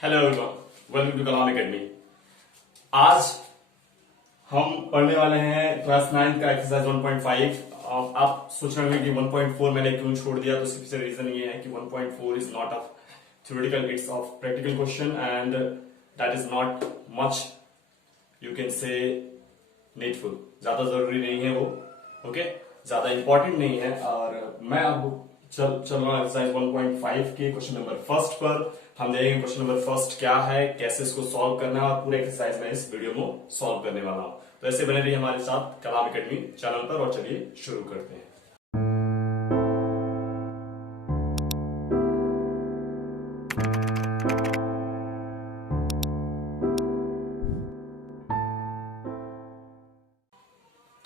Hello everyone, welcome to Kalam academy. आज हम पढ़ने वाले हैं क्लास 9 का एक्सरसाइज 1.5। आप सोच रहे होंगे कि 1.4 मैंने क्यों छोड़ दिया, तो इसके पीछे रीजन ये है कि 1.4 is not of theoretical, it's of practical question and that is not much you can say needful. ज्यादा जरूरी नहीं है वो, ओके, ज्यादा इंपॉर्टेंट नहीं है। और मैं अब चल रहा हूँ एक्सरसाइज 1.5 के क्वेश्चन नंबर फर्स्ट पर। हम देखेंगे क्वेश्चन नंबर फर्स्ट क्या है, कैसे इसको सॉल्व करना है, और पूरे एक्सरसाइज में इस वीडियो में सॉल्व करने वाला हूं। तो ऐसे बने रहिए हमारे साथ कलाम एकेडमी चैनल पर, और चलिए शुरू करते हैं।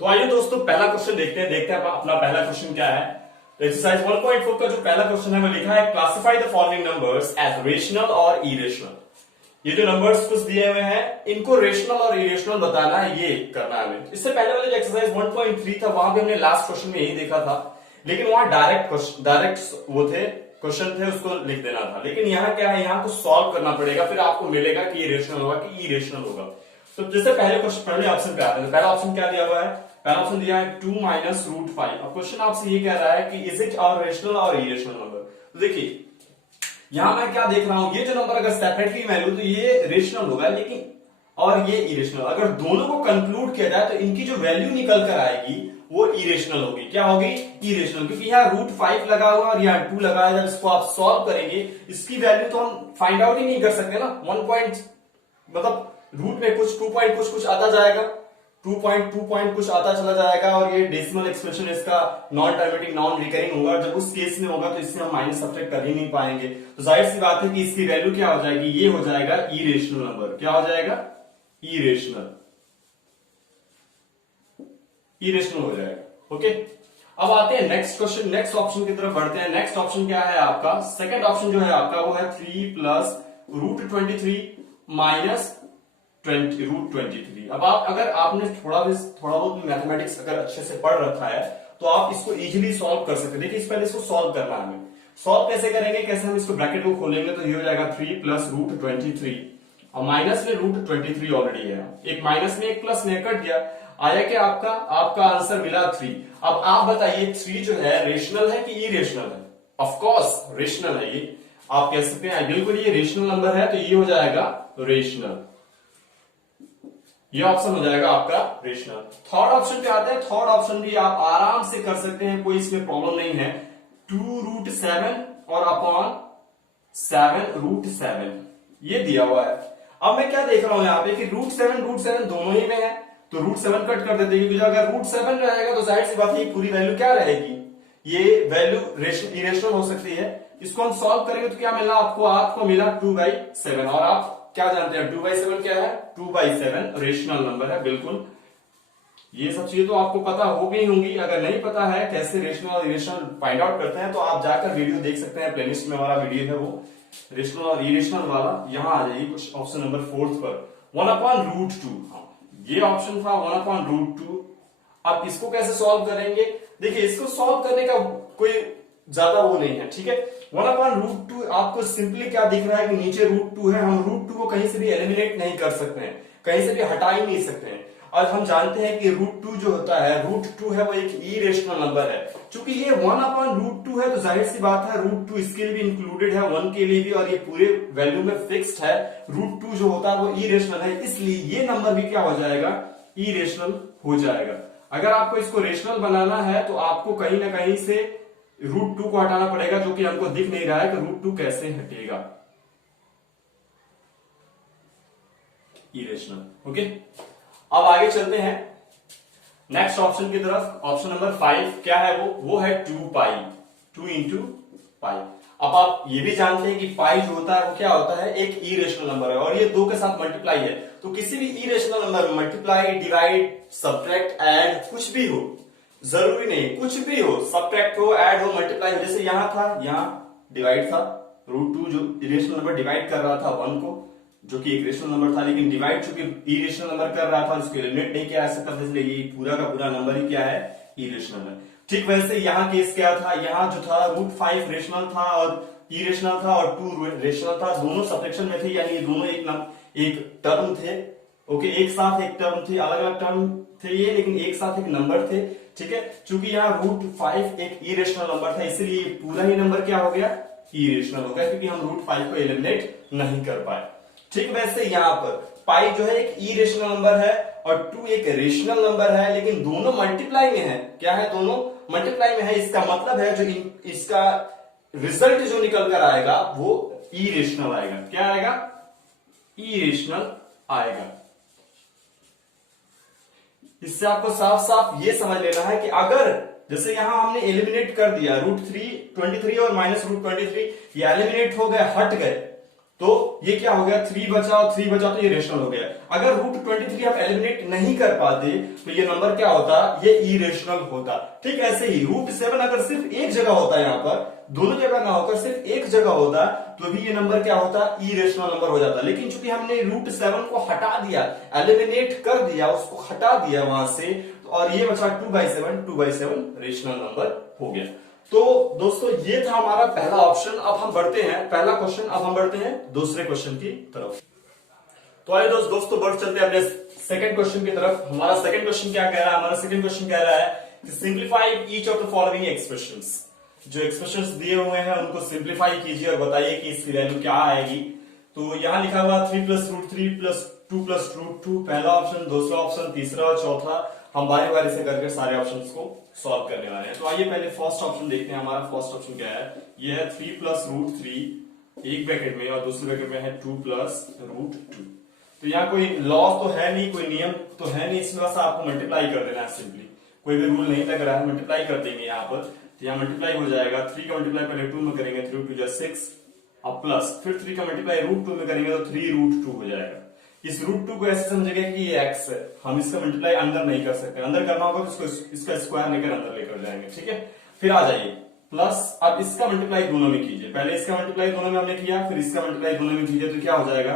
तो आइए दोस्तों, पहला क्वेश्चन देखते हैं अपना पहला क्वेश्चन क्या है। तो एक्सरसाइज 1.4 का जो पहला क्वेश्चन है वो लिखा है, classify the following numbers as rational और इरेशनल। ये जो नंबर्स कुछ दिए हुए हैं, इनको रेशनल और इरेशनल बताना है, ये करना है हमें। इससे पहले वाले जो एक्सरसाइज 1.3 था, वहां भी हमने लास्ट क्वेश्चन में यही देखा था, लेकिन वहां डायरेक्ट वो थे क्वेश्चन थे, उसको लिख देना था। लेकिन यहाँ क्या है, यहाँ को सॉल्व करना पड़ेगा, फिर आपको मिलेगा कि ये रेशनल होगा कि इरेशनल होगा। तो जैसे पहले क्वेश्चन, पहले ऑप्शन पे आते हैं। पहला ऑप्शन क्या दिया हुआ है, पहला ऑप्शन दिया है 2 माइनस रूट 5। अब क्वेश्चन आपसे ये कह रहा है कि इज इट और रेशनल और इरेशनल नंबर। तो देखिए यहां मैं क्या देख रहा हूं, ये जो नंबर अगर सेपरेटली वैल्यू तो ये रेशनल होगा, लेकिन और ये इरेशनल। अगर दोनों को कंक्लूड किया जाए तो इनकी जो वैल्यू निकल कर आएगी वो इरेशनल होगी। क्या होगी? इरेशनल, क्योंकि यहाँ रूट 5 लगा हुआ और यहाँ 2 लगा है। जब इसको आप सॉल्व करेंगे, इसकी वैल्यू तो हम फाइंड आउट ही नहीं कर सकते ना। 1 पॉइंट मतलब रूट में कुछ 2 पॉइंट कुछ आता जाएगा, 2 पॉइंट कुछ आता चला जाएगा, और ये डेसिमल एक्सप्रेशन इसका नॉन टर्मिनेटिंग नॉन रिकरिंग होगा। जब उस केस में होगा तो इससे हम माइनस सब्ट्रैक्ट कर ही नहीं पाएंगे। तो जाहिर सी बात है कि इसकी वैल्यू क्या हो जाएगी, ये हो जाएगा इरेशनल नंबर। क्या हो जाएगा? इरेशनल हो जाएगा। ओके, अब आते हैं नेक्स्ट क्वेश्चन, नेक्स्ट ऑप्शन की तरफ बढ़ते हैं। नेक्स्ट ऑप्शन क्या है आपका, सेकंड ऑप्शन जो है आपका वो है 3 प्लस रूट 23 माइनस रूट 23। अब आप अगर आपने थोड़ा बहुत मैथमेटिक्स अगर अच्छे से पढ़ रखा है तो आप इसको इजीली सॉल्व कर सकते हैं। देखिए, इस पहले इसको सॉल्व करना है हमें। सॉल्व कैसे करेंगे, कैसे हम इसको ब्रैकेट को खोलेंगे, तो ये हो जाएगा 3 प्लस रूट 23 और माइनस में रूट 23 ऑलरेडी है, एक माइनस में एक प्लस में कट गया, आया कि आपका आंसर मिला 3। अब आप बताइए 3 जो है रेशनल है कि इरेशनल है? ऑफकोर्स रेशनल है। ये आप कह सकते हैं बिल्कुल ये रेशनल नंबर है, तो ये हो जाएगा रेशनल। ये ऑप्शन हो जाएगा आपका रेशनल। थर्ड ऑप्शन पे आते हैं। थर्ड ऑप्शन भी आप आराम से कर सकते हैं, कोई इसमें प्रॉब्लम नहीं है। 2 रूट 7 और अपॉन 7 रूट 7 ये दिया हुआ है। अब मैं क्या देख रहा हूं यहाँ पे कि रूट 7 दोनों ही में है, तो रूट 7 कट कर देते हैं, क्योंकि अगर रूट 7 रहेगा तो जाहिर सी बात है पूरी वैल्यू क्या रहेगी, ये वैल्यू इरेशनल हो सकती है। इसको हम सॉल्व करेंगे तो क्या मिला आपको मिला 2/7। और आप क्या जानते हैं 2/7 क्या है? 2/7 रेशनल नंबर है, बिल्कुल। ये सब चीजें तो आपको पता हो गई होंगी। अगर नहीं पता है कैसे रेशनल और इरेशनल फाइंड आउट करते हैं, तो आप जाकर वीडियो देख सकते हैं, प्लेलिस्ट में हमारा वीडियो है वो रेशनल और इरेशनल वाला। यहां आ जाइए कुछ ऑप्शन नंबर 4 पर 1/√2। ये ऑप्शन था 1/√2। आप इसको कैसे सॉल्व करेंगे? देखिए, इसको सॉल्व करने का कोई ज्यादा वो नहीं है, ठीक है। 1/√2 आपको सिंपली क्या दिख रहा है कि नीचे √2 है, हम √2 को कहीं से भी एलिमिनेट नहीं कर सकते हैं, कहीं से भी हटा ही नहीं सकते हैं। और हम जानते हैं कि √2 जो होता है, √2 है वो एक इरेशनल नंबर है। चूंकि ये 1/√2 है तो जाहिर सी बात है √2 इसके लिए भी इंक्लूडेड है, 1 के लिए भी, और ये पूरे वैल्यू में फिक्स्ड है। √2 जो होता है वो इरेशनल है, इसलिए ये नंबर भी क्या हो जाएगा, इरेशनल हो जाएगा। अगर आपको इसको रेशनल बनाना है तो आपको कहीं ना कहीं से √2 को हटाना पड़ेगा, जो कि हमको दिख नहीं रहा है कि √2 कैसे हटेगा, इरेशनल। ओके, अब आगे चलते हैं नेक्स्ट ऑप्शन की तरफ। ऑप्शन नंबर 5 क्या है वो है 2 इंटू पाई। अब आप ये भी जानते हैं कि पाई जो होता है वो क्या होता है, एक इरेशनल नंबर है, और ये 2 के साथ मल्टीप्लाई है। तो किसी भी इरेशनल नंबर में मल्टीप्लाई, डिवाइड, सब्ट्रैक्ट, ऐड कुछ भी हो, जरूरी नहीं, कुछ भी हो, सब्ट्रैक्ट हो, ऐड हो, मल्टीप्लाई हो। जैसे यहां था, यहां डिवाइड था, √2 जो इरेशनल नंबर डिवाइड कर रहा था 1 को, जो कि एक रेशनल नंबर था, लेकिन डिवाइड चूंकि इरेशनल नंबर कर रहा था, उसको एलिमिनेट नहीं किया जा सकता, इसलिए ये पूरा का पूरा नंबर ही क्या है, इरेशनल है। ठीक वैसे यहां केस क्या था, यहां जो था √5 रेशनल था और इरेशनल था और 2 रेशनल था, दोनों सब्ट्रैक्शन में थे, यानी ये दोनों एक टर्म थे। ओके, एक साथ एक टर्म थे, अलग अलग टर्म थे ये, लेकिन एक साथ एक नंबर थे। ठीक है, चूंकि यहाँ √5 एक इरेशनल नंबर था, इसलिए पूरा ही नंबर क्या हो गया, इरेशनल हो गया, क्योंकि हम √5 को एलिमिनेट नहीं कर पाए। ठीक, वैसे यहाँ पर पाई जो है एक इरेशनल नंबर है और 2 एक रेशनल नंबर है, लेकिन दोनों मल्टीप्लाई में है। क्या है, दोनों मल्टीप्लाई में है। इसका मतलब है जो इसका रिजल्ट जो निकल कर आएगा वो इरेशनल आएगा। क्या आएगा, इरेशनल आएगा। इससे आपको साफ साफ ये समझ लेना है कि अगर जैसे यहां हमने एलिमिनेट कर दिया √323 और -√23, ये एलिमिनेट हो गए, हट गए, तो ये क्या हो गया, 3 बचा और 3 बचा तो ये रेशनल हो गया। अगर √23 आप एलिमिनेट नहीं कर पाते तो ये नंबर क्या होता, ये इरेशनल होता। ठीक, ऐसे ही √7 अगर सिर्फ एक जगह होता है, यहां पर दोनों जगह ना होकर सिर्फ एक जगह होता तो भी ये नंबर क्या होता, इरेशनल नंबर हो जाता। लेकिन चूंकि हमने √7 को हटा दिया, एलिमिनेट कर दिया, उसको हटा दिया वहां से, और ये बचा 2/7 रेशनल नंबर हो गया। तो दोस्तों ये था हमारा पहला ऑप्शन। अब हम बढ़ते हैं, पहला क्वेश्चन, अब हम बढ़ते हैं दूसरे क्वेश्चन की तरफ। तो आइए दोस्तों बढ़ चलते हैं अपने सेकंड क्वेश्चन की तरफ। हमारा सेकंड क्वेश्चन क्या कह रहा है, हमारा सेकंड क्वेश्चन कह रहा है कि simplify each of the following expressions. जो एक्सप्रेशंस दिए हुए हैं उनको सिंप्लीफाई कीजिए और बताइए कि इसकी वैल्यू क्या आएगी। तो यहां लिखा हुआ 3 + √3 + 2 + √2, पहला ऑप्शन, दूसरा ऑप्शन, तीसरा और चौथा। हम बारी बारी से करके सारे ऑप्शंस को सॉल्व करने वाले हैं। तो आइए पहले फर्स्ट ऑप्शन देखते हैं। हमारा फर्स्ट ऑप्शन क्या है, ये है 3 + √3 एक ब्रैकेट में और दूसरे ब्रैकेट में है 2 + √2। तो यहाँ कोई लॉ तो है नहीं, कोई नियम तो है नहीं, इसमें बस आपको मल्टीप्लाई कर देना है सिंपली। कोई भी रूल नहीं लग रहा है, मल्टीप्लाई कर देंगे यहाँ पर। तो यहाँ मल्टीप्लाई हो जाएगा, 3 का मल्टीप्लाई पहले 2 में करेंगे, 3 × 2 = 6, अब प्लस फिर 3 का मल्टीप्लाई √2 में करेंगे तो 3√2 हो जाएगा। इस √2 को ऐसे समझेगा कि ये x है, हम इसका मल्टीप्लाई अंदर नहीं कर सकते, अंदर करना होगा तो इसका स्क्वायर लेकर अंदर लेकर जाएंगे। ठीक है, फिर आ जाइए प्लस, अब इसका मल्टीप्लाई दोनों में कीजिए। पहले इसका मल्टीप्लाई दोनों में हमने किया, फिर इसका मल्टीप्लाई दोनों में कीजिए, तो क्या हो जाएगा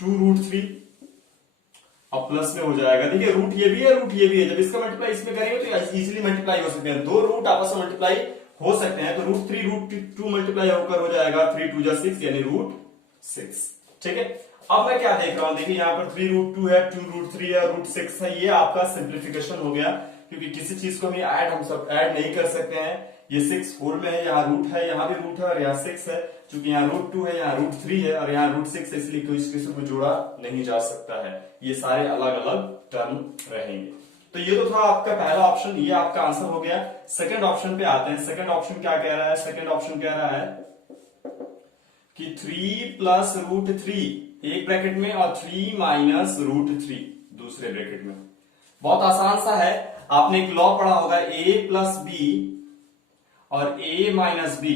2√3, अब प्लस में हो जाएगा। देखिए रूट ये भी है, रूट ये भी है, जब इसका मल्टीप्लाई इसमें करेंगे तो इजीली मल्टीप्लाई हो सकते हैं, दो रूट आपस में मल्टीप्लाई हो सकते हैं। तो √3 √2 मल्टीप्लाई होकर हो जाएगा 3 × 2 = 6, यानी √6। ठीक है, अब मैं क्या देख रहा हूं, देखिए यहाँ पर 3√2 है, 2√3 है, √6 है, ये आपका सिंप्लीफिकेशन हो गया, क्योंकि किसी चीज को हम सब ऐड नहीं कर सकते हैं। ये 6 4 में है, यहाँ रूट है, यहाँ भी रूट है और यहाँ 6 है, क्योंकि यहाँ √2 है, यहाँ √3 है और यहाँ √6 है, इसलिए किसी को जोड़ा नहीं जा सकता है। ये सारे अलग अलग टर्म रहेंगे। तो ये तो था आपका पहला ऑप्शन, ये आपका आंसर हो गया। सेकंड ऑप्शन पे आते हैं। सेकंड ऑप्शन क्या कह रहा है, सेकंड ऑप्शन कह रहा है कि 3 + √3 एक ब्रैकेट में और 3 - √3 दूसरे ब्रैकेट में। बहुत आसान सा है, आपने एक लॉ पढ़ा होगा, a + b और a - b,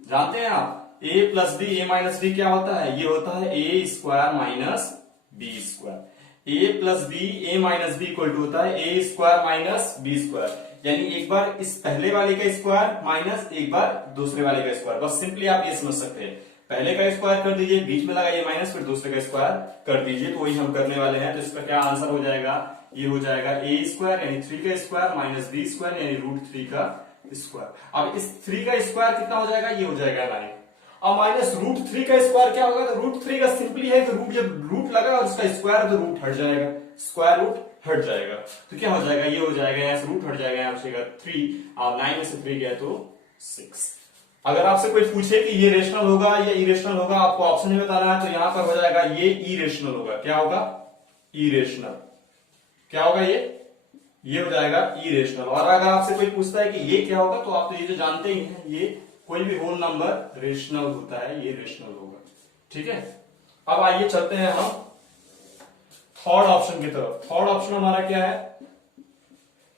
जानते हैं आप a + b a - b क्या होता है, ये होता है a² - b²। a + b a - b equal to होता है a² - b², यानी एक बार इस पहले वाले का स्क्वायर माइनस एक बार दूसरे वाले का स्क्वायर। बस सिंपली आप ये समझ सकते हैं, पहले का स्क्वायर कर दीजिए, बीच में लगाइए माइनस, फिर दूसरे का स्क्वायर कर दीजिए, तो वही हम करने वाले हैं। तो इसका क्या आंसर हो जाएगा, ये हो जाएगा a² यानी 3 का स्क्वायर माइनस b² यानी √3 का स्क्वायर। अब इस 3 का स्क्वायर कितना हो जाएगा, ये हो जाएगा 9। अब माइनस √3 का स्क्वायर क्या होगा, तो √3 का सिंपली है कि रूट जब रूट लगा और उसका स्क्वायर तो रूट हट जाएगा, स्क्वायर रूट हट जाएगा, तो क्या हो जाएगा, ये हो जाएगा, यहाँ से रूट हट जाएगा, यहाँ से 3 और 9 में से 3 गया तो 6। अगर आपसे कोई पूछे कि ये रेशनल होगा या इरेशनल होगा, आपको ऑप्शन में बताना है, तो यहां पर हो जाएगा ये इरेशनल होगा। क्या होगा, इरेशनल। क्या होगा, ये हो जाएगा इरेशनल। और अगर आपसे कोई पूछता है कि ये क्या होगा, तो आप तो ये जो जानते ही हैं, ये कोई भी होल नंबर रेशनल होता है, ये रेशनल होगा। ठीक है, अब आइए चलते हैं हम थर्ड ऑप्शन की तरफ। थर्ड ऑप्शन हमारा क्या है,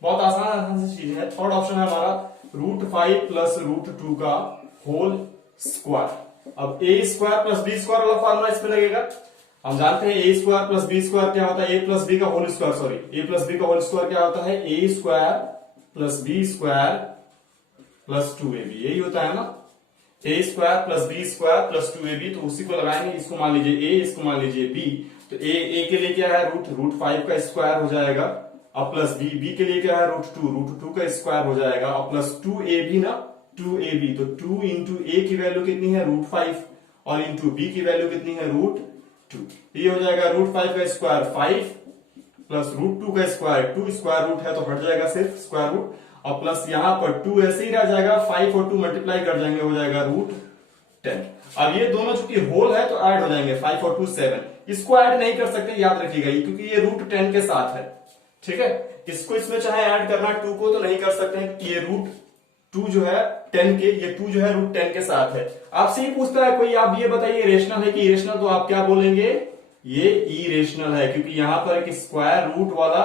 बहुत आसान सी चीज है। थर्ड ऑप्शन है हमारा √5 + √2 का होल स्क्वायर। अब a² + b² वाला फॉर्मूला इसमें लगेगा। हम जानते हैं a² + b² क्या होता है, a + b का whole square, sorry a + b का होल स्क्वायर क्या होता है, a² + b² + 2ab, यही होता है ना, a² + b² + 2ab। तो उसी को लगाएंगे, इसको मान लीजिए a, इसको मान लीजिए b। तो a के लिए क्या है, √5 का स्क्वायर हो जाएगा, अब प्लस b के लिए क्या है, √2 का स्क्वायर हो जाएगा, और प्लस 2ab ना, 2ab, तो 2 इंटू ए की वैल्यू कितनी है √5 और इंटू बी की वैल्यू कितनी है √2। ये हो जाएगा √5 का स्क्वायर 5 प्लस √2 का स्क्वायर 2, स्क्वायर रूट है तो हट जाएगा सिर्फ स्क्वायर रूट, और प्लस यहां पर 2 ऐसे ही रह जाएगा, 5 और 2 मल्टीप्लाई कर जाएंगे हो जाएगा √10। अब ये दोनों चूंकि होल है तो ऐड हो जाएंगे, 5 और 2 7, इसको ऐड नहीं कर सकते याद रखिएगा क्योंकि ये √10 के साथ है। ठीक है, इसको इसमें चाहे ऐड करना 2 को तो नहीं कर सकते हैं कि ये √2 जो है 10 के, ये 2 जो है √10 के साथ है। आपसे ही पूछता है कोई, आप ये बताइए रेशनल है कि इरेशनल, तो आप क्या बोलेंगे, ये इरेशनल है क्योंकि यहां पर एक स्क्वायर रूट वाला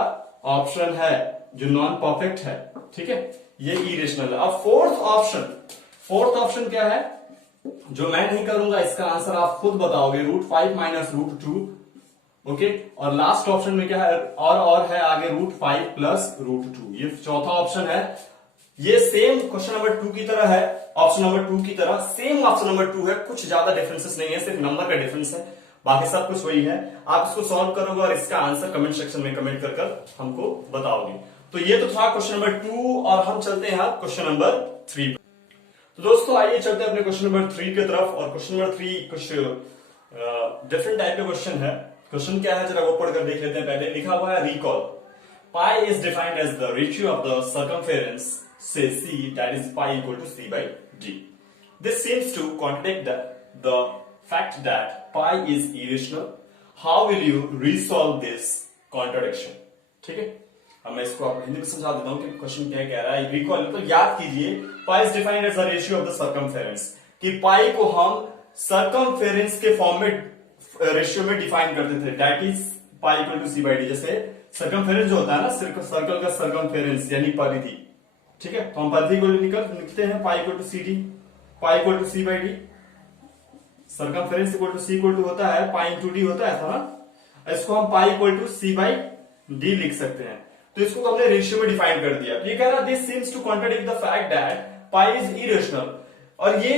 ऑप्शन है जो नॉन परफेक्ट है। ठीक है, ये इरेशनल है। अब फोर्थ ऑप्शन क्या है जो मैं नहीं करूंगा, इसका आंसर आप खुद बताओगे, √5 माइनस √2। ओके, और लास्ट ऑप्शन में क्या है, और है आगे √5 प्लस √2, ये चौथा ऑप्शन है। ये सेम क्वेश्चन नंबर 2 की तरह है, ऑप्शन नंबर 2 की तरह सेम ऑप्शन नंबर 2 है, कुछ ज्यादा डिफरेंसेस नहीं है, सिर्फ नंबर का डिफरेंस है, बाकी सब कुछ वही है। आप इसको सॉल्व करोगे और इसका आंसर कमेंट सेक्शन में कमेंट कर हमको बताओगे। तो ये तो था क्वेश्चन नंबर 2, और हम चलते हैं क्वेश्चन नंबर 3। तो दोस्तों आइए चलते हैं अपने क्वेश्चन नंबर 3 की तरफ, और क्वेश्चन नंबर 3 कुछ डिफरेंट टाइप का क्वेश्चन है। क्वेश्चन क्या है जरा वो पढ़कर देख लेते हैं। पहले लिखा हुआ है recall, pi is defined as the ratio of the circumference से c, that is pi equal to c by d. This seems to contradict the fact that pi is irrational. How will you resolve this contradiction? ठीक है, अब मैं इसको आप हिंदी में समझा देता हूं कि क्वेश्चन क्या कह रहा है। रिकॉल तो याद कीजिए, pi is defined as the ratio of the circumference, कि पाई को हम सर्कमफेरेंस के फॉर्म में रेशियो में डिफाइन करते थे, that is pi equal to c by d. जैसे सर्कमफेरेंस जो होता है ना, सर्कल का सर्कमफेरेंस यानी परिधि, ठीक है, तो हम परिधि को लिखते हैं pi equal to c d, pi equal to c by d. Circumference equal to c equal to होता है पाई इंटू डी होता है ना, इसको हम pi equal to c by d लिख सकते हैं। तो इसको तो हमने रेशियो में डिफाइन कर दिया। ये कह रहा this seems to contradict the fact that pi is irrational, और ये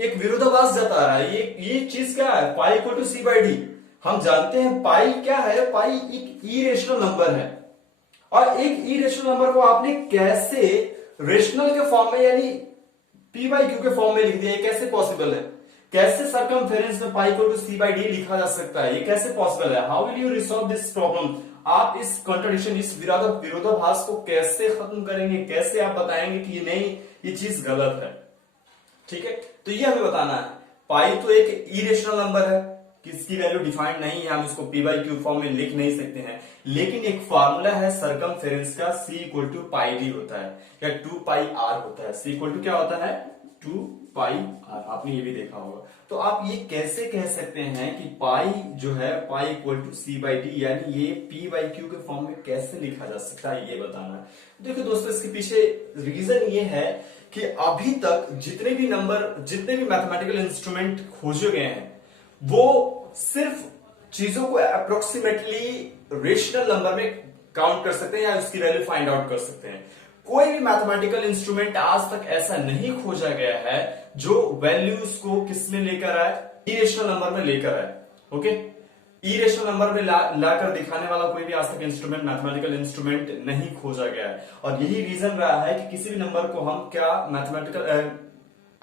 एक विरोधाभास जता रहा है। ये चीज क्या है, pi equal to c by d. हम जानते हैं पाई क्या है, पाई एक इरेशनल नंबर है, और एक इरेशनल नंबर को आपने कैसे रेशनल के फॉर्म में यानी पी बाई क्यू के फॉर्म में लिख दिया, ये कैसे पॉसिबल है? कैसे सर्कमफेरेंस में pi equal to c by d लिखा जा सकता है, ये कैसे पॉसिबल है? How will you resolve this problem? आप इस कॉन्ट्रडिक्शन, इस विरोधाभास को कैसे खत्म करेंगे, कैसे आप बताएंगे कि ये नहीं, ये चीज गलत है? ठीक है, तो ये हमें बताना है। पाई तो एक इरेशनल नंबर है, किसकी वैल्यू डिफाइंड नहीं है, हम इसको पी बाई क्यू फॉर्म में लिख नहीं सकते हैं, लेकिन एक फार्मूला है सर्कमफेरेंस का, c equal to pi d होता है या 2 पाई आर होता है। c इक्वल टू क्या होता है, 2 पाई आर, आपने ये भी देखा होगा। तो आप ये कैसे कह सकते हैं कि पाई जो है pi equal to c by d, यानी ये पी बाई क्यू के फॉर्म में कैसे लिखा जा सकता है, ये बताना है। देखो दोस्तों, इसके पीछे रीजन ये है कि अभी तक जितने भी मैथमेटिकल इंस्ट्रूमेंट खोजे गए हैं वो सिर्फ चीजों को अप्रोक्सीमेटली रेशनल नंबर में काउंट कर सकते हैं या उसकी वैल्यू फाइंड आउट कर सकते हैं। कोई भी मैथमेटिकल इंस्ट्रूमेंट आज तक ऐसा नहीं खोजा गया है जो वैल्यूज को किस में लेकर आए, इरेशनल नंबर में लेकर आए। ओके, इरेशनल नंबर में लाकर दिखाने वाला कोई भी आज तक इंस्ट्रूमेंट, मैथमेटिकल इंस्ट्रूमेंट नहीं खोजा गया है। और यही रीजन रहा है कि किसी भी नंबर को हम क्या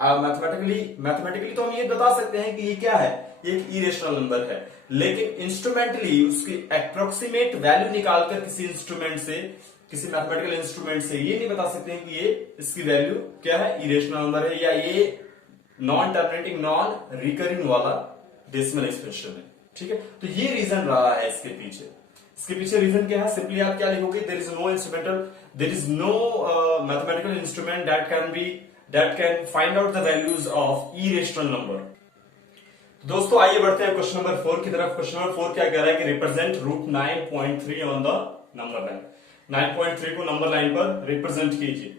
मैथमेटिकली तो हम ये बता सकते हैं कि ये क्या है, एक इरेशनल नंबर है, लेकिन इंस्ट्रूमेंटली उसकी अप्रोक्सीमेट वैल्यू निकालकर किसी मैथमेटिकल इंस्ट्रूमेंट से ये नहीं बता सकते हैं कि ये इसकी वैल्यू क्या है, इरेशनल नंबर है या ये नॉन टर्मिनेटिंग नॉन रिकरिंग वाला डेसिमल एक्सप्रेशन है। ठीक है, तो ये रीजन रहा है इसके पीछे रीजन क्या है, सिंपली आप क्या लिखोगे, there is no mathematical instrument that can find out the values of irrational number। दोस्तों आइए बढ़ते हैं क्वेश्चन नंबर 4 की तरफ। क्वेश्चन नंबर 4 क्या कह रहा है कि represent √9.3 on the number line. 9.3 को नंबर लाइन पर रिप्रेजेंट कीजिए।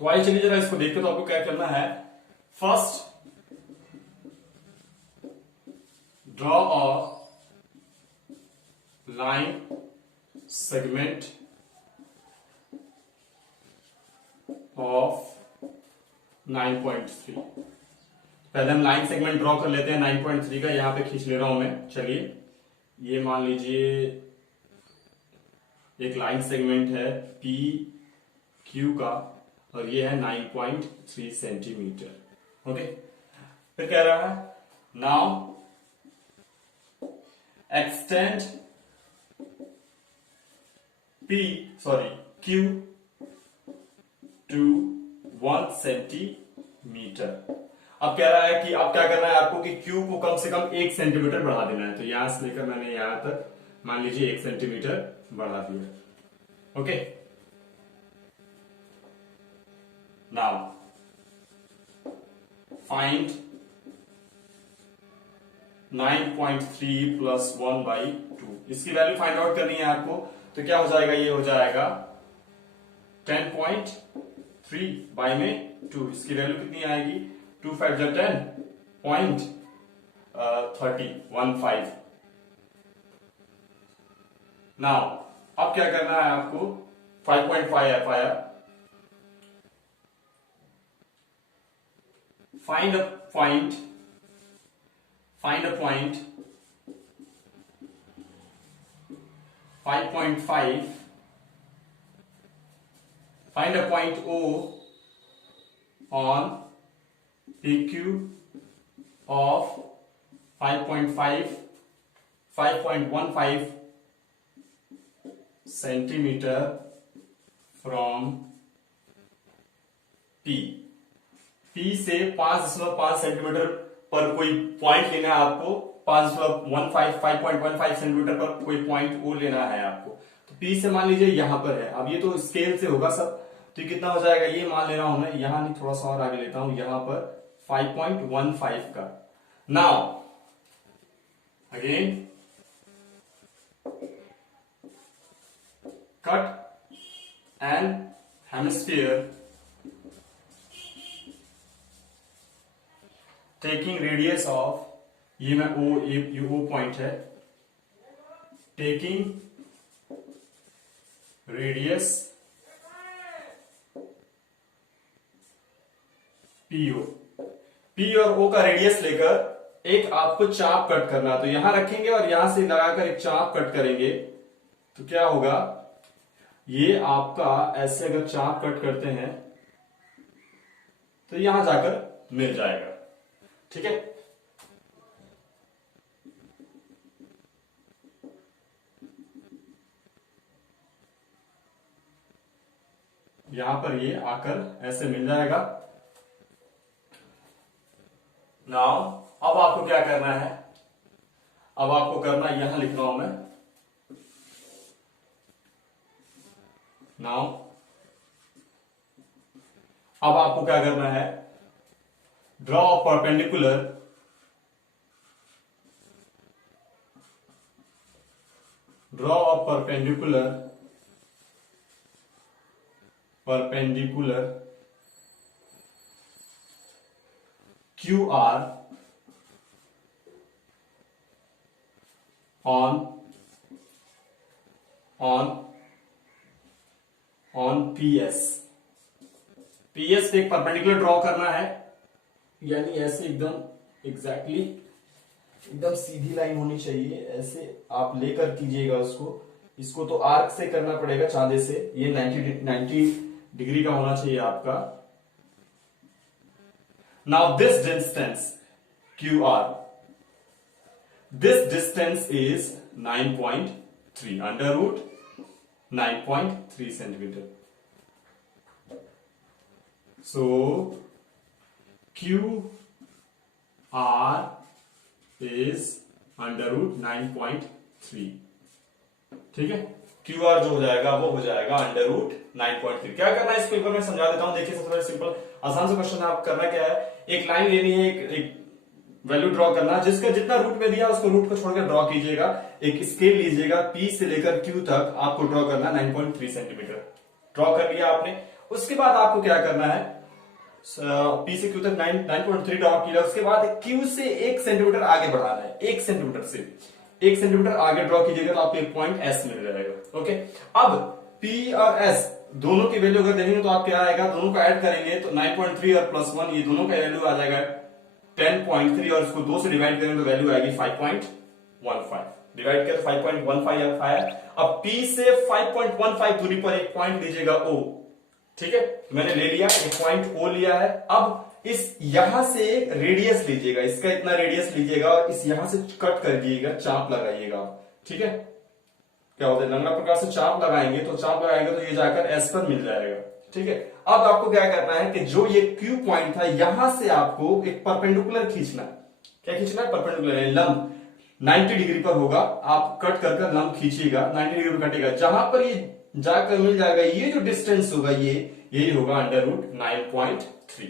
तो आइए चलिए जरा इसको देखते, तो आपको क्या करना है, first draw a line segment of 9.3। पहले हम लाइन सेगमेंट ड्रॉ कर लेते हैं 9.3 का, यहां पे खींच ले रहा हूं मैं। चलिए, ये मान लीजिए एक लाइन सेगमेंट है पी क्यू का, और ये है 9.3 सेंटीमीटर। ओके, फिर कह रहा है now extend Q to 1 centimetre. अब कह रहा है कि अब क्या करना है आपको कि Q को कम से कम 1 सेंटीमीटर बढ़ा देना है। तो यहां से लेकर मैंने यहां तक मान लीजिए 1 सेंटीमीटर बढ़ा दिया। Okay, now find 9.3 plus 1/2। इसकी वैल्यू फाइंड आउट करनी है आपको। तो क्या हो जाएगा, ये हो जाएगा 10.3 बाई में 2। इसकी वैल्यू कितनी आएगी, 2 5 जा 10 पॉइंट 30 नाउ अब क्या करना है आपको, 5.5 एफ आया, find a point 5.5, find a point O on PQ of 5.15 centimetre from P से 5.5 सेंटीमीटर पर कोई पॉइंट लेना है आपको। 5.15 सेंटीमीटर पर कोई पॉइंट ओ लेना है आपको। तो P से मान लीजिए यहां पर है। अब ये तो स्केल से होगा सब, तो ये कितना हो जाएगा, ये मान ले रहा हूं मैं, यहां नहीं थोड़ा सा और आगे लेता हूं, यहां पर 5.15 का। Now again cut an hemisphere taking radius of, ये मैं ओ पॉइंट है, टेकिंग रेडियस पीओ, पी और ओ का रेडियस लेकर एक आपको चाप कट करना। तो यहां रखेंगे और यहां से लगाकर एक चाप कट करेंगे। तो क्या होगा, ये आपका ऐसे अगर चाप कट करते हैं तो यहां जाकर मिल जाएगा। ठीक है, यहां पर ये आकर ऐसे मिल जाएगा। नाउ अब आपको क्या करना है, अब आपको करना, यहां लिख रहा हूं मैं। नाउ अब आपको क्या करना है, draw perpendicular QR on PS पे एक परपेंडिकुलर ड्रॉ करना है, यानी ऐसे एकदम एग्जैक्टली एकदम सीधी लाइन होनी चाहिए। ऐसे आप लेकर कीजिएगा इसको तो आर्क से करना पड़ेगा, चांदे से। ये 90 डिग्री का होना चाहिए आपका। Now this distance QR, this distance is 9.3 under root 9.3 centimetre. So QR is under root 9.3। ठीक है, QR जो हो जाएगा वो हो जाएगा अंडर रूट 9.3। क्या करना है इस पेपर में समझा देता हूं। देखिए, सबसे पहले सिंपल आसान सा क्वेश्चन है। आप करना क्या है, एक लाइन लेनी है, एक वैल्यू ड्रॉ करना, जिसका जितना रूट में दिया उसको रूट को छोड़कर ड्रॉ कीजिएगा। एक स्केल लीजिएगा, P से लेकर Q तक आपको ड्रॉ करना 9.3 सेंटीमीटर। ड्रॉ कर लिया आपने। उसके बाद आपको क्या करना है, P से Q तक 9.3 ड्रॉ किया। उसके बाद Q से 1 सेंटीमीटर आगे बढ़ाना है। 1 सेंटीमीटर से 1 सेंटीमीटर आगे ड्रॉ कीजिएगा तो आपको एक पॉइंट S मिल जाएगा। ओके, अब P और S दोनों की वैल्यू अगर देखेंगे तो आप क्या आएगा, दोनों को ऐड करेंगे तो 9.3 और +1 ये दोनों का वैल्यू आ जाएगा 10.3 और इसको 2 से डिवाइड करेंगे तो वैल्यू आएगी 5.15। डिवाइड कर 5.15 आया। अब P से 5.15 दूरी पर एक पॉइंट लीजिएगा O, ठीक है, मैंने ले लिया, एक पॉइंट ओ लिया है। अब इस यहां से एक रेडियस लीजिएगा, इसका इतना रेडियस लीजिएगा और इस यहां से कट कर दिएगा, चाप लगाइएगा। ठीक है, क्या होता है, लंगड़ा प्रकार से चाप लगाएंगे, तो चाप लगाएंगे तो ये जाकर एस पर मिल जाएगा। ठीक है, अब आपको क्या करना है कि जो ये क्यू पॉइंट था, यहां से आपको एक परपेंडिकुलर खींचना है। क्या खींचना है? परपेंडिकुलर, लंब 90 डिग्री पर होगा, आप कट कर लंब खींचिएगा, 90 डिग्री पर कटेगा, जहां पर ये जाकर मिल जाएगा, ये जो डिस्टेंस होगा यही होगा √9.3।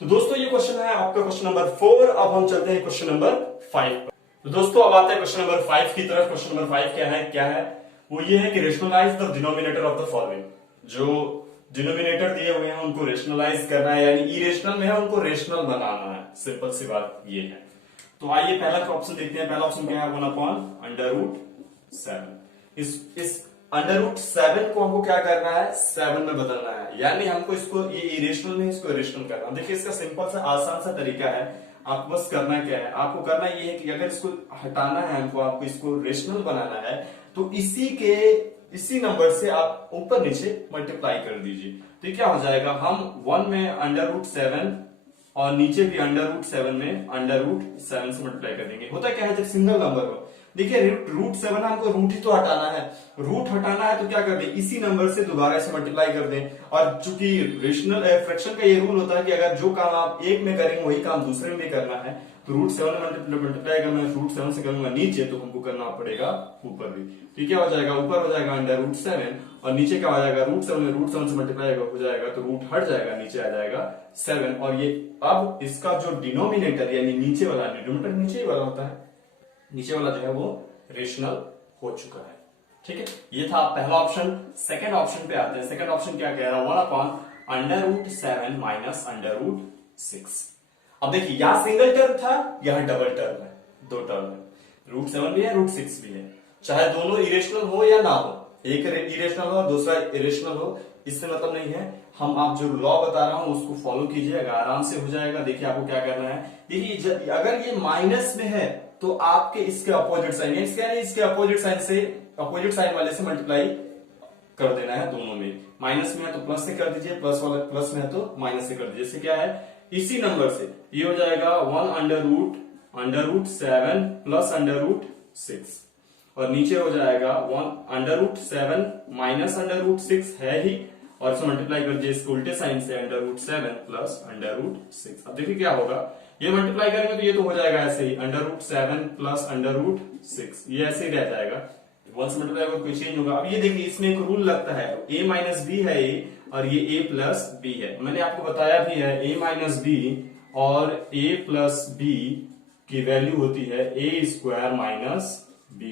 तो दोस्तों ये क्वेश्चन है आपका क्वेश्चन नंबर 4। अब हम चलते हैं क्वेश्चन नंबर 5 पर। तो दोस्तों अब आते हैं क्वेश्चन नंबर 5 की तरफ। क्वेश्चन नंबर 5 क्या है वो ये है कि rationalise the denominator of the following. जो डिनोमिनेटर दिए हुए हैं उनको रेशनलाइज करना है, यानी इरेशनल में है उनको रेशनल बनाना है। सिंपल सी बात ये है। तो आइए पहला ऑप्शन देखते हैं। पहला ऑप्शन क्या है? 1/√7। इस √7 को हमको क्या करना है? 7 में बदलना है, यानी हमको इसको ये इरेशनल में इसको रेशनल करना। देखिए इसका सिंपल सा आसान सा तरीका है। आपको बस करना क्या है? आपको करना ये है कि अगर इसको हटाना है हमको, आपको इसको रेशनल बनाना है, तो इसी नंबर से आप ऊपर नीचे मल्टीप्लाई कर दीजिए। तो क्या हो जाएगा? हम 1 में √7 और नीचे भी √7 में √7 से मल्टीप्लाई कर देंगे। होता क्या है जब सिंगल नंबर हो, देखिए √7 हमको रूट ही तो हटाना है। रूट हटाना है तो क्या कर दें? इसी नंबर से दोबारा से मल्टीप्लाई कर दें। और चूंकि रेशनल फ्रैक्शन का ये रूल होता है कि अगर जो काम आप एक में करेंगे वही काम दूसरे में भी करना है, तो √7 में मल्टीप्लाई करना है, √7 से करूंगा नीचे तो हमको करना पड़ेगा ऊपर भी। तो क्या हो जाएगा? ऊपर हो जाएगा √7 और नीचे क्या हो जाएगा? √7 में √7 से मल्टीप्लाई हो जाएगा तो रूट हट जाएगा, नीचे आ जाएगा 7। और ये अब इसका जो डिनोमिनेटर यानी नीचे वाला, डिनोमिनेटर नीचे वाला होता है, नीचे वाला जो है वो रेशनल हो चुका है। ठीक है, ये था पहला ऑप्शन। सेकंड ऑप्शन पे आते हैं। सेकंड ऑप्शन क्या कह रहा है? 1/√7 माइनस √6। अब देखिए यहां सिंगल टर्म था, यहां डबल टर्म है, दो टर्म है, √7 भी है, √6 भी है। चाहे दोनों इरेशनल हो या ना हो, एक इरेशनल हो दूसरा इरेशनल हो, इससे मतलब नहीं है। आप जो लॉ बता रहा हूं उसको फॉलो कीजिएगा, आराम से हो जाएगा। देखिए आपको क्या करना है, देखिए अगर ये माइनस में है तो आपके इसके अपोजिट साइन, इसके अपोजिट साइन से, अपोजिट साइन वाले से मल्टीप्लाई कर देना है दोनों में। माइनस में है तो प्लस से कर दीजिए, प्लस वाला प्लस में है तो माइनस से कर दीजिए। इससे क्या है? इसी नंबर से ये हो जाएगा 1/√7 प्लस √6 और नीचे हो जाएगा 1/√7 माइनस √6 है ही, और इसको मल्टीप्लाई कर दीजिए इसके उल्टे साइन से √7 प्लस √6। अब देखिए क्या होगा, ये मल्टीप्लाई करेंगे तो ये तो हो जाएगा ऐसे ही √7 प्लस √6, ये ऐसे ही रह जाएगा। वन से मल्टीप्लाई कोई चेंज होगा। अब ये देखिए इसमें एक रूल लगता है, a माइनस बी है a और ये a प्लस बी है। मैंने आपको बताया भी है a माइनस बी और a प्लस बी की वैल्यू होती है a² minus b²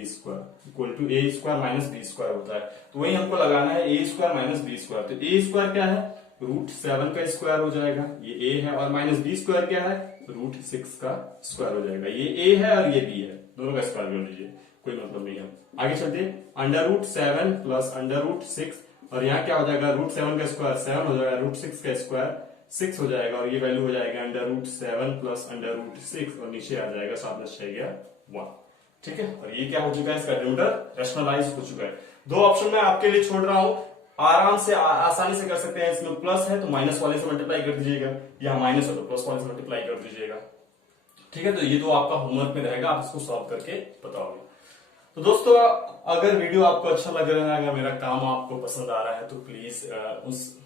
equal to a² minus b² होता है। तो वही हमको लगाना है a² माइनस b²। तो a² क्या है? √7 का स्क्वायर हो जाएगा, ये a है, और माइनस b² क्या है? √6 का स्क्वायर हो जाएगा। ये a है और ये b है, दोनों का स्क्वायर कर दीजिए, कोई मतलब नहीं है। आगे चलते √7 प्लस √6 और यहाँ क्या हो जाएगा? √7 का स्क्वायर 7 हो जाएगा, √6 का स्क्वायर 6 हो जाएगा और ये वैल्यू हो जाएगा √7 प्लस √6 और नीचे आ जाएगा 7 में 6 गया 1। ठीक है, और ये क्या हो चुका है? इसका डिनोमिनेटर रेशनलाइज हो चुका है। दो ऑप्शन मैं आपके लिए छोड़ रहा हूं, आराम से आसानी से कर सकते हैं। इसमें प्लस है तो माइनस वाले से मल्टीप्लाई कर दीजिएगा, या माइनस है तो प्लस वाले से मल्टीप्लाई कर दीजिएगा। ठीक है, तो ये तो आपका होमवर्क में रहेगा, आप इसको सॉल्व करके बताओगे। तो दोस्तों अगर वीडियो आपको अच्छा लग रहा है, अगर मेरा काम आपको पसंद आ रहा है, तो प्लीज उस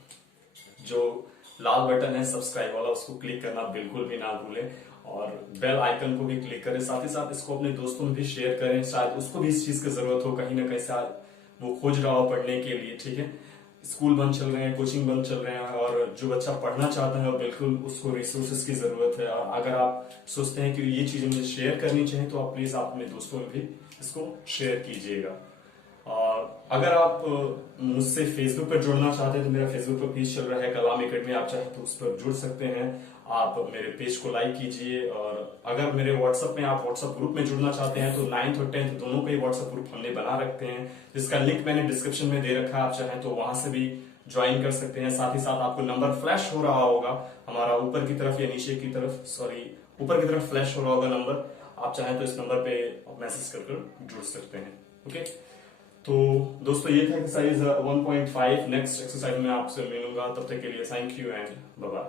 जो लाल बटन है सब्सक्राइब वाला, उसको क्लिक करना बिल्कुल भी ना भूलें और बेल आइकन को भी क्लिक करें। साथ ही साथ इसको अपने दोस्तों में भी शेयर करें, शायद उसको भी इस चीज की जरूरत हो, कहीं ना कहीं से वो खोज रहा हो पढ़ने के लिए। ठीक है, स्कूल बंद चल रहे हैं, कोचिंग बंद चल रहे हैं, और जो बच्चा पढ़ना चाहता है बिल्कुल उसको रिसोर्सेज की जरूरत है। अगर आप सोचते हैं कि ये चीज मुझे शेयर करनी चाहिए तो आप प्लीज अपने दोस्तों में भी इसको शेयर कीजिएगा। और अगर आप मुझसे फेसबुक पर जुड़ना चाहते हैं तो मेरा फेसबुक पर पेज चल रहा है कलाम एकेडमी, आप चाहे तो उस पर जुड़ सकते हैं। आप मेरे पेज को लाइक कीजिए। और अगर मेरे व्हाट्सएप में आप व्हाट्सएप ग्रुप में जुड़ना चाहते हैं तो 9th और 10th दोनों का ही व्हाट्सएप ग्रुप हमने बना रखते हैं, जिसका लिंक मैंने डिस्क्रिप्शन में दे रखा है। आप चाहें तो वहां से भी ज्वाइन कर सकते हैं। साथ ही साथ आपको नंबर फ्लैश हो रहा होगा हमारा ऊपर की तरफ या नीचे की तरफ, सॉरी ऊपर की तरफ फ्लैश हो रहा होगा नंबर, आप चाहें तो इस नंबर पे मैसेज कर जुड़ सकते हैं। ओके, तो दोस्तों ये था एक्सरसाइज 1.5। नेक्स्ट एक्सरसाइज में आपसे मिलूंगा, तब तक के लिए thank you and bye bye.